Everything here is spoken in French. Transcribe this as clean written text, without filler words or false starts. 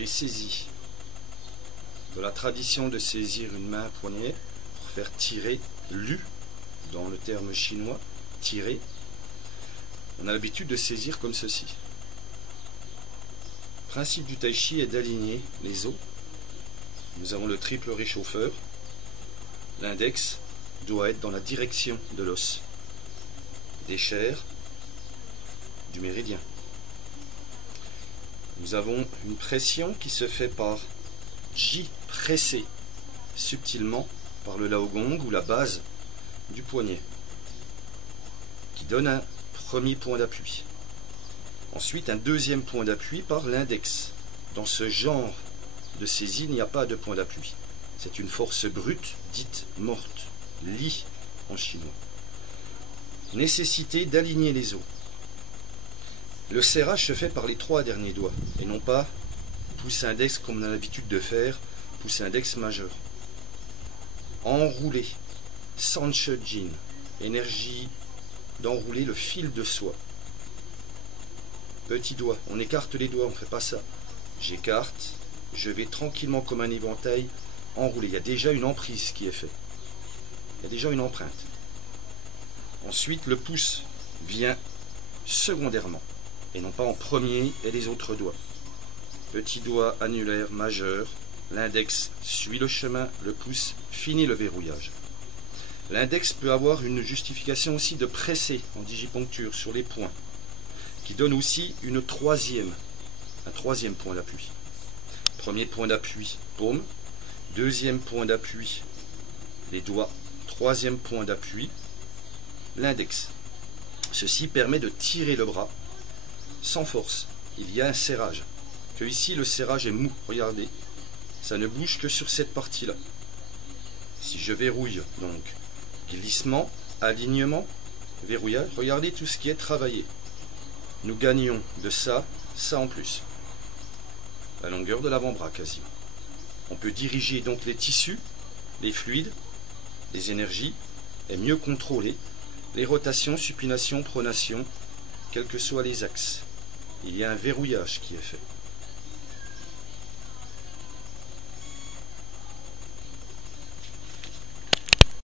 les saisies. De la tradition de saisir une main à poignet pour faire tirer, lu, dans le terme chinois, tirer, on a l'habitude de saisir comme ceci. Le principe du tai chi est d'aligner les os. Nous avons le triple réchauffeur. L'index doit être dans la direction de l'os, des chairs, du méridien. Nous avons une pression qui se fait par Ji, pressé subtilement par le laogong ou la base du poignet, qui donne un premier point d'appui. Ensuite, un deuxième point d'appui par l'index. Dans ce genre de saisie, il n'y a pas de point d'appui. C'est une force brute, dite morte, li en chinois. Nécessité d'aligner les os. Le serrage se fait par les 3 derniers doigts, et non pas pouce index comme on a l'habitude de faire, pouce index majeur. Enrouler, sanshojin, énergie d'enrouler le fil de soie. Petit doigt, on écarte les doigts, on ne fait pas ça. J'écarte, je vais tranquillement comme un éventail enrouler. Il y a déjà une emprise qui est faite. Il y a déjà une empreinte. Ensuite, le pouce vient secondairement, et non pas en premier et les autres doigts. Petit doigt annulaire majeur, l'index suit le chemin, le pouce finit le verrouillage. L'index peut avoir une justification aussi de presser en digiponcture sur les points, qui donne aussi un troisième point d'appui. Premier point d'appui, paume. Deuxième point d'appui, les doigts. Troisième point d'appui, l'index. Ceci permet de tirer le bras sans force. Il y a un serrage. Que ici, le serrage est mou. Regardez, ça ne bouge que sur cette partie-là. Si je verrouille, donc, glissement, alignement, verrouillage, regardez tout ce qui est travaillé. Nous gagnons de ça, ça en plus. La longueur de l'avant-bras quasiment. On peut diriger donc les tissus, les fluides, les énergies, et mieux contrôler les rotations, supinations, pronations, quels que soient les axes. Il y a un verrouillage qui est fait.